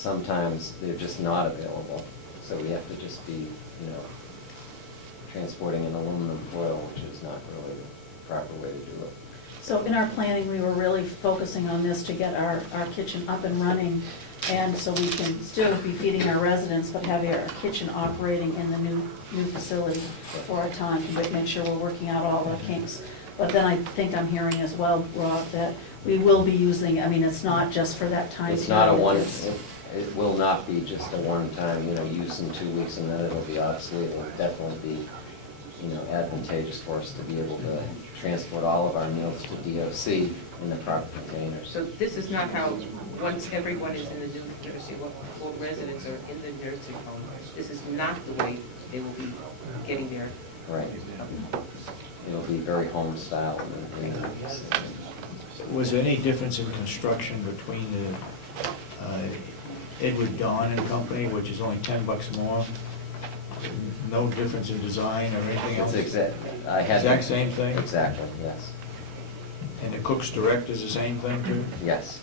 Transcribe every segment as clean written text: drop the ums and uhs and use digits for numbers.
Sometimes they're just not available, so we have to just be, transporting an aluminum foil, which is not really the proper way to do it. So in our planning, we were really focusing on this to get our kitchen up and running, and so we can still be feeding our residents, but have our kitchen operating in the new facility for a time to make sure we're working out all the kinks. But then I think I'm hearing as well, Rob, that we will be using, it's not just for that time. It's not a one, it will not be just a one-time, use in 2 weeks and then it'll be obsolete. It will definitely be, advantageous for us to be able to transport all of our meals to DOC in the proper containers. So this is not how, once everyone is in the new nursing home, all residents are in the nursing home, this is not the way they will be getting there. Right. It'll be very home style. Was there any difference in construction between the Edward Don and Company, which is only $10 more? No difference in design or anything else? It's exact same thing? Exactly, yes. And the Cook's Direct is the same thing too? Yes.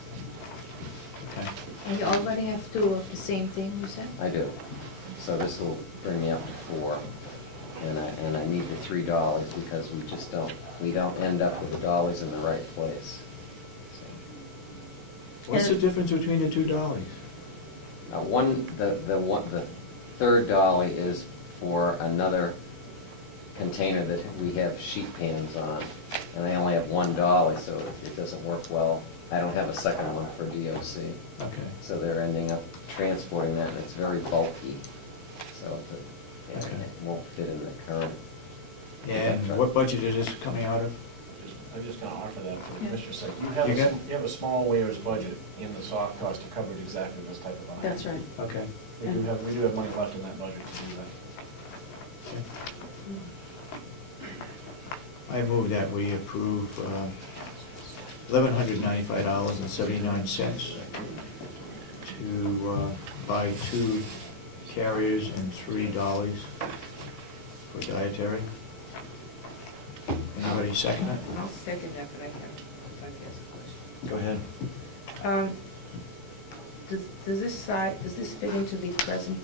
Okay. And you already have two of the same thing, you said? I do. So this will bring me up to 4. And I need the $3 because we don't end up with the dollars in the right place. What's the difference between the $2? The third dolly is for another container that we have sheet pans on, and I only have $1, so it doesn't work well. I don't have a second one for DOC. Okay. So they're ending up transporting that, and it's very bulky, so it won't fit in the current. And what budget it is coming out of? I'm just going to offer that to the commissioner's sake. You have a small wares budget in the soft cost to cover exactly this type of item. That's right. Okay. We do have money left in that budget to do that. I move that we approve $1,195.79 to buy 2 carriers and $3 for dietary. Anybody second it? I'll second that, but I have a question. Go ahead. Does this fit into the present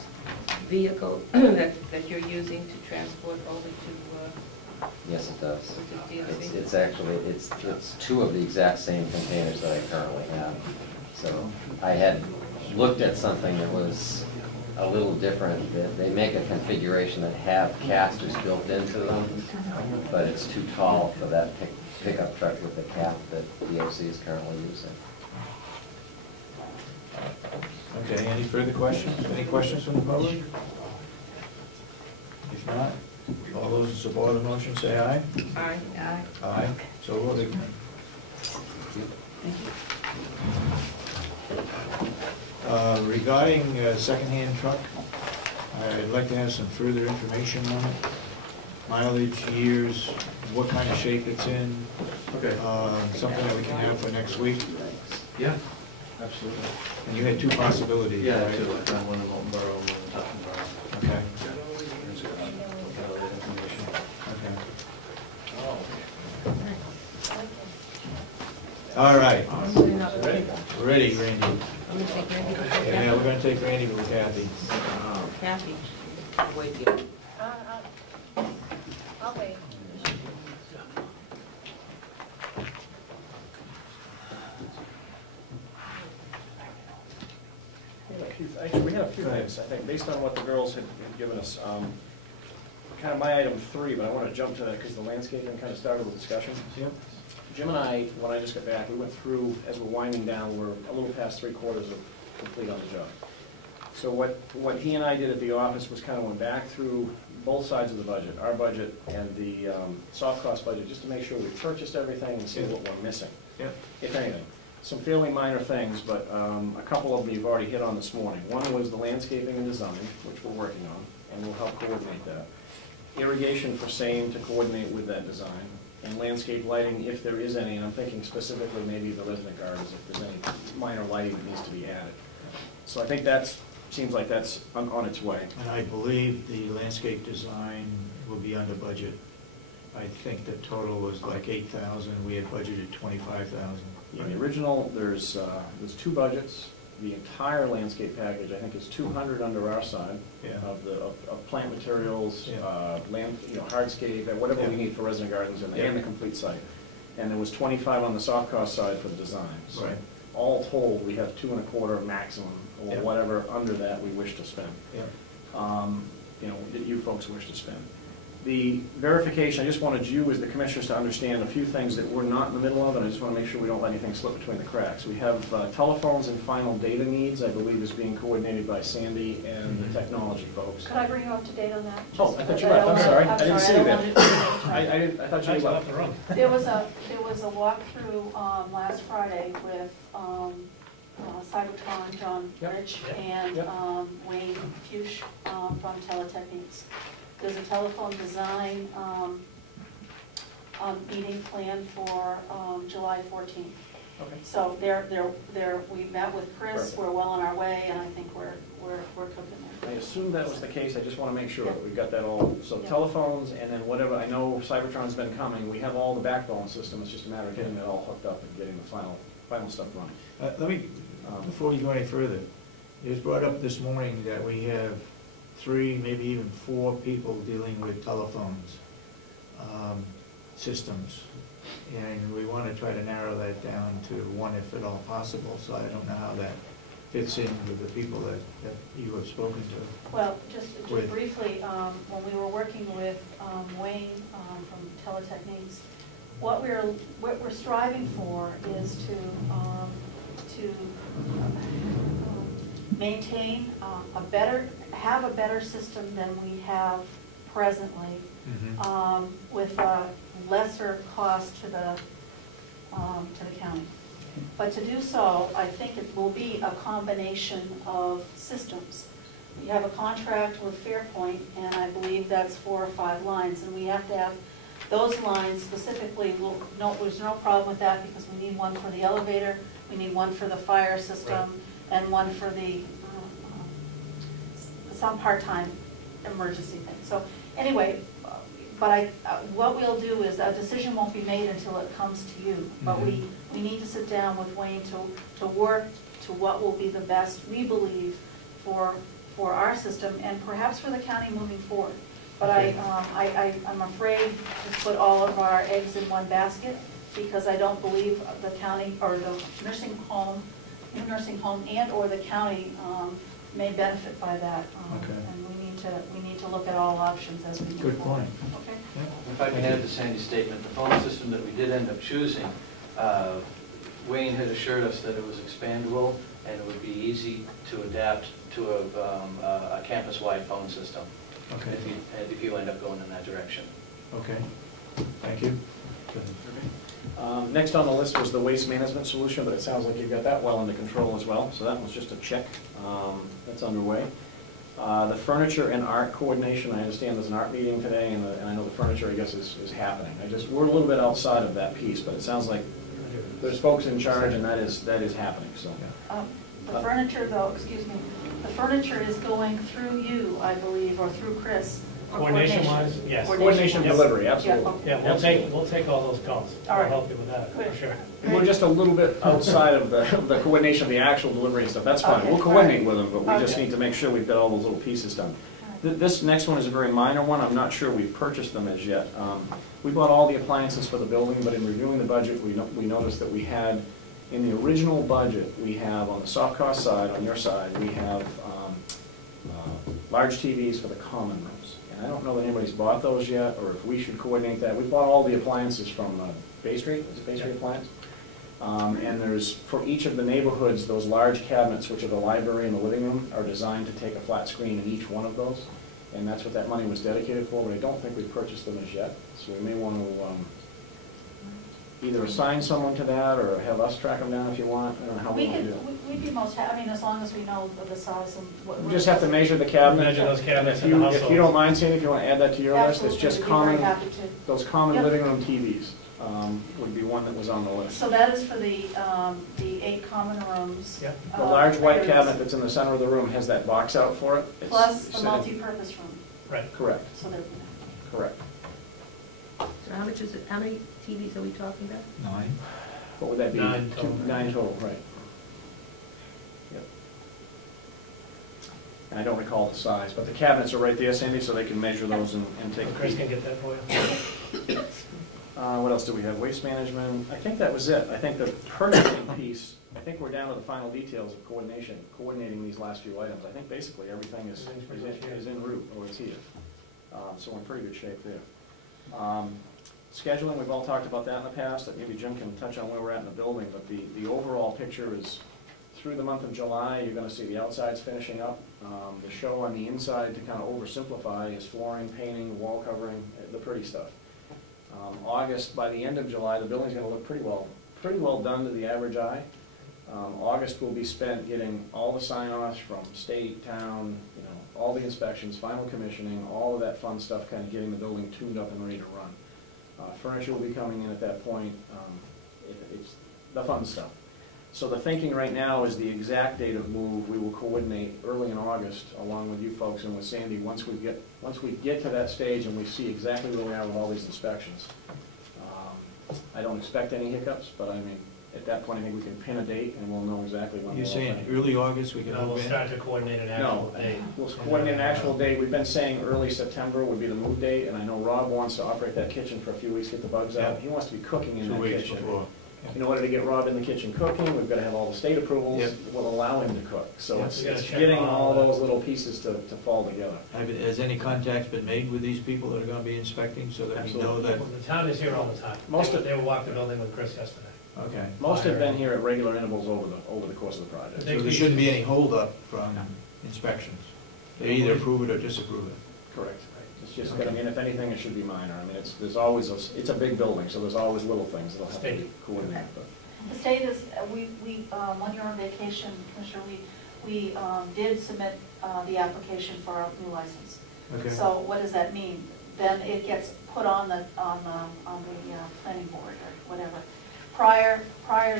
vehicle that you're using to transport over to? Yes, it does. DOC? It's actually it's 2 of the exact same containers that I currently have. So I had looked at something that was a little different. They make a configuration that have casters built into them, but it's too tall for that pickup truck with the cap that DOC is currently using. Okay, any further questions? Any questions from the public? If not, all those in support of the motion say aye. Aye. Aye. Aye. So voted. Thank you. Regarding second-hand truck, I'd like to have some further information on it. Mileage, years, what kind of shape it's in. Okay. Something that we can have for next week. Yeah, absolutely. And you had 2 possibilities. Yeah, right? 2. One in Molten Borough, one in Tufton Borough. Okay. Okay. All right. Ready, Randy. I'm going to take Randy before Kathy. Yeah, we're going to take Randy with Kathy. Kathy. Wait here. I'll wait. Actually, we had a few items, I think, based on what the girls had given us. Kind of my item 3, but I want to jump to that because the landscaping kind of started with discussion. Yep. Jim and I, when I just got back, we went through, as we're winding down, we're a little past 3/4 of complete on the job. So what he and I did at the office was kind of went back through both sides of the budget, our budget and the soft cost budget, just to make sure we purchased everything and see what we're missing, if anything. Some fairly minor things, but a couple of them you've already hit on this morning. One was the landscaping and design, which we're working on, and we'll help coordinate that. Irrigation for same to coordinate with that design, and landscape lighting, if there is any, and I'm thinking specifically maybe the resident gardens, if there's any minor lighting that needs to be added. So I think that seems like that's on its way. And I believe the landscape design will be under budget. I think the total was like 8,000. We had budgeted 25,000. In the original, there's 2 budgets. the entire landscape package, I think, is 200 under our side Yeah. of plant materials, Yeah. land, hardscape, and whatever we Yeah. need for resident gardens and Yeah. the complete site. And there was 25 on the soft cost side for the design. So Right. all told, we have 2.25 maximum, or Yeah. whatever under that we wish to spend. Yeah. That you folks wish to spend. The verification, I just wanted you as the commissioners to understand a few things that we're not in the middle of, and I just want to make sure we don't let anything slip between the cracks. We have telephones and final data needs, I believe, is being coordinated by Sandy and the technology folks. Could I bring you up to date on that? Oh, I thought you left, I'm sorry, I didn't see you there. there. I thought you left. the room. There was a walkthrough last Friday with Cybertron, John Yep. Rich, Yep. and Yep. Wayne Fuchs from Teletechniques. There's a telephone design meeting planned for July 14th. Okay. So we met with Chris, Perfect. we're well on our way, and I think we're cooking I there. assumed that was the case, I just want to make sure Yeah. that we've got that all, so Yeah. telephones, and then whatever, I know Cybertron's been coming, we have all the backbone system, it's just a matter of getting it all hooked up and getting the final stuff running. Let me, before you go any further, it was brought up this morning that we have 3, maybe even 4 people dealing with telephones, systems. And we want to try to narrow that down to 1 if at all possible, so I don't know how that fits in with the people that you have spoken to. Well, just With- briefly, when we were working with Wayne from Teletechniques, what we're striving for is to maintain have a better system than we have presently, with a lesser cost to the county. But to do so, I think it will be a combination of systems. You have a contract with Fairpoint, and I believe that's 4 or 5 lines, and we have to have those lines specifically. There's no problem with that, because we need one for the elevator, we need one for the fire system, and one for the some part-time emergency thing. So anyway, but what we'll do is, a decision won't be made until it comes to you. But we need to sit down with Wayne to work to what will be the best, we believe, for our system and perhaps for the county moving forward. But I'm afraid to put all of our eggs in one basket, because I don't believe the county or the nursing home and or the county may benefit by that. Okay. And we need to look at all options as we move Good forward. point. Okay. If I can add to Sandy's statement, the phone system that we did end up choosing, Wayne had assured us that it was expandable and it would be easy to adapt to a campus-wide phone system. Okay. If you end up going in that direction. Okay, thank you. Next on the list was the waste management solution, but it sounds like you've got that well under control as well, so that was just a check. That's underway. The furniture and art coordination, I understand there's an art meeting today, and I know the furniture, I guess, is happening. We're a little bit outside of that piece, but it sounds like there's folks in charge, and that is happening, so. The furniture, though, excuse me, the furniture is going through you, I believe, or through Chris. or Coordination-wise, yes. Coordination Yes. delivery, absolutely. Yeah, we'll take all those calls. All right. I'll help you with that, for Good. sure. We're just a little bit outside of the coordination of the actual delivery and stuff. That's fine. Okay, We'll coordinate with them, but we just Okay. need to make sure we've got all those little pieces done. This next one is a very minor one. I'm not sure we've purchased them as yet. We bought all the appliances for the building, but in reviewing the budget, we noticed that we had, in the original budget, we have on the soft cost side, on your side, we have large TVs for the common rooms. And I don't know that anybody's bought those yet, or if we should coordinate that. We bought all the appliances from Bay Street, is it Bay Street Appliance? And there's, for each of the neighborhoods, those large cabinets, which are the library and the living room, are designed to take a flat screen in each one of those. And that's what that money was dedicated for, but I don't think we've purchased them as yet. So we may want to either assign someone to that, or have us track them down if you want. I don't know how we want to do it. We'd be most, as long as we know the size and what. We just have to measure the cabinet. Measure those cabinets If in the you household. don't mind, Sandy, if you want to add that to your list, it's just Absolutely, we'd common, be very happy to. those common Yep. living room TVs would be one that was on the list. So that is for the 8 common rooms. Yeah. The large white there's- cabinet that's in the center of the room has that box out for it. It's Plus the sitting- multi-purpose room, Right. Correct, so that, correct. So how much is it, how many TVs are we talking about? 9. What would that be? 9 total. 9 total, right. Yep. and I don't recall the size, but the cabinets are right there, Sandy, so they can measure those and take a Chris can peek. get that for you. What else do we have? Waste management, I think that was it. I think the purchasing piece, I think we're down to the final details of coordinating these last few items. I think basically everything is en route, or it's here. So we're in pretty good shape there. Scheduling, we've all talked about that in the past. Maybe Jim can touch on where we're at in the building, but the overall picture is through the month of July, you're gonna see the outsides finishing up. The show on the inside, to kind of oversimplify, is flooring, painting, wall covering, the pretty stuff. August, by the end of July, the building's gonna look pretty well done to the average eye. August will be spent getting all the sign-offs from state, town, you know, all the inspections, final commissioning, all of that fun stuff, kind of getting the building tuned up and ready to run. Furniture will be coming in at that point. It's the fun stuff. So the thinking right now is the exact date of move, we will coordinate early in August, along with you folks and with Sandy, once we get to that stage and we see exactly where we are with all these inspections. I don't expect any hiccups, but I mean, at that point, I think we can pin a date and we'll know exactly when. You're saying early August we can No, move we'll in? start to coordinate an actual date. We'll coordinate an actual date. We've been saying early September would be the move date, and I know Rob wants to operate that kitchen for a few weeks, get the bugs out. Yeah. He wants to be cooking in 2 that weeks kitchen. before. In order to get Rob in the kitchen cooking, we've got to have all the state approvals Yep. that will allow him to cook. So Yep. it's We gotta check getting all all that. those little pieces to fall together. Has any contacts been made with these people that are gonna be inspecting, so that we know that? Well, the town is here all the time. Most of- They were walking the building with Chris yesterday. Okay. Most have been here at regular intervals over the course of the project. They- So there shouldn't be any holdup from inspections? They either approve it or disapprove it? Correct. It's just, I mean, if anything, it should be minor. I mean, there's always, it's a big building, so there's always little things that'll have to be coordinated. But The state is, when you're on vacation, Commissioner, we did submit the application for our new license. Okay. So what does that mean? Then it gets put on the planning board or whatever. Prior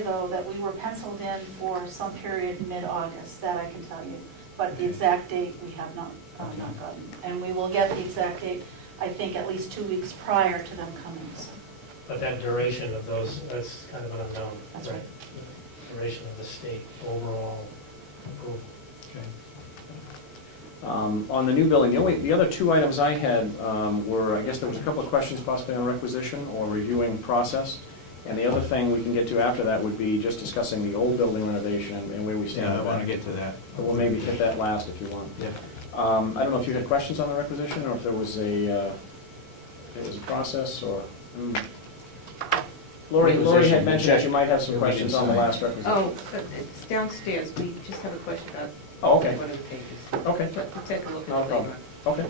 though, that we were penciled in for some period mid-August, that I can tell you. But the exact date, we have not gotten. And we will get the exact date, I think, at least 2 weeks prior to them coming, so. But that duration of those, that's kind of an unknown. That's right. The duration of the state overall approval. Okay. On the new building, the other two items I had were, I guess there was a couple of questions possibly on requisition or reviewing process. And the other thing we can get to after that would be just discussing the old building renovation and where we stand Yeah, I with want to that. get to that. But we'll maybe hit that last if you want. Yeah. I don't know if you had questions on the requisition or if there was a process or. Lori had mentioned that you might have some questions on the last requisition. Oh, but it's downstairs, we just have a question about Oh, okay. one of the pages. Okay. But we'll take a look No at it later. problem. Okay.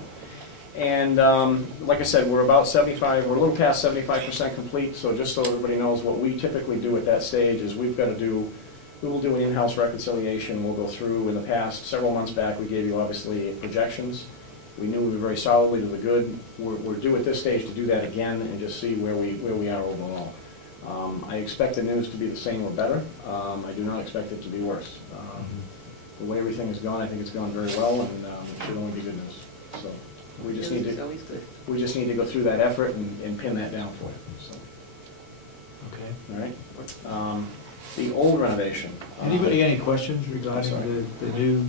And like I said, we're about 75, we're a little past 75% complete, so just so everybody knows, what we typically do at that stage is we will do an in-house reconciliation. We'll go through, in the past, several months back, we gave you obviously projections. We knew we were very solidly to the good. We're due at this stage to do that again and just see where we are overall. I expect the news to be the same or better. I do not expect it to be worse. The way everything has gone, I think it's gone very well, and it should only be good news. So we just need It's to always good. go through that effort and pin that down for you. So, Okay. all right. The old renovation. Anybody, any questions regarding sorry. the new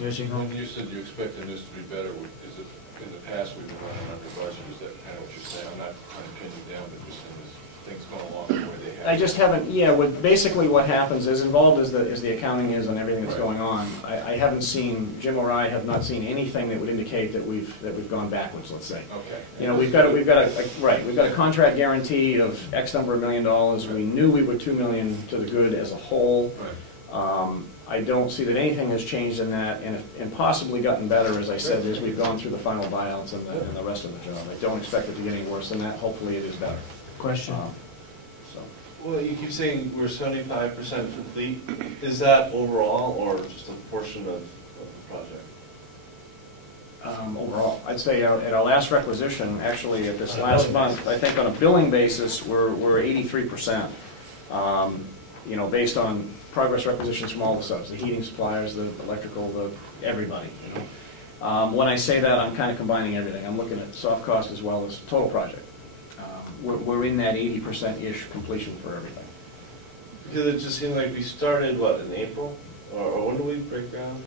nursing home? When you said you expected this to be better, is it, in the past, we've been running under budget, is that kind of what you're saying? I'm not trying to pin you down, but just saying this, things going along the way they have. I just haven't, yeah, basically what happens, as involved as the accounting is and everything that's Right. going on, I haven't seen, Jim or I have not seen anything that would indicate that we've gone backwards, let's say. Okay. You know, we've got a contract guarantee of X number of $1 million. We knew we were $2 million to the good as a whole. Right. I don't see that anything has changed in that, and possibly gotten better, as I said, as we've gone through the final buyouts and the rest of the job. I don't expect it to get any worse than that. Hopefully it is better. Question? So, Well, you keep saying we're 75% complete. Is that overall or just a portion of the project? overall, I'd say at our last requisition, actually at this last month, I think on a billing basis, we're 83%. You know, based on progress requisitions from all the subs, the heating suppliers, the electrical, everybody. You know. When I say that, I'm kind of combining everything. I'm looking at soft cost as well as total project. We're in that 80%-ish completion for everything. Because it just seemed like we started, what, in April? Or when do we break ground?